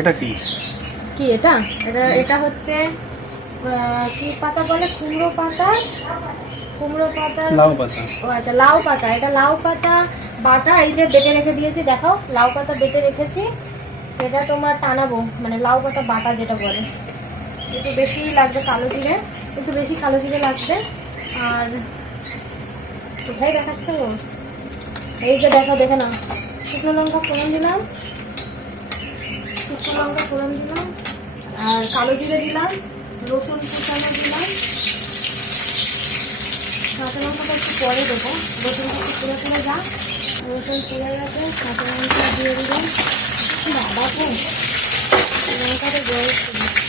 এটা কি কি এটা এটা এটা হচ্ছে কি পাতা বলে, কুমড়ো পাতা, কুমড়ো পাতা, লাউ পাতা। ও আচ্ছা লাউ পাতা। এটা লাউ পাতা বাটা, এই যে বেটে রেখে দিয়েছি, দেখাও লাউ পাতা বেটে রেখেছি। এটা তোমার টানাবো, মানে লাউ পাতা বাটা যেটা বলে। একটু বেশি লাগবে কালো জিরে, একটু বেশি কালো জিরে লাগবে। আর কোথায় দেখাচ্ছে গো, এই যে দেখো, দেখে নাও। শুকনো লঙ্কা ফোড়ন দিলাম, শুকনো লঙ্কা ফোড়ন দিলাম, আর কালো জিরে দিলাম, রসুন কুচানো দিলাম। কাঁচা লঙ্কাটা একটু পরে দেবো, রসুনটা একটু পুরো পুরো যা, রসুন পুড়ে গেছে, কাঁচা লঙ্কা দিয়ে দিলাম। বাবা তো লঙ্কাটা গরম ছিল।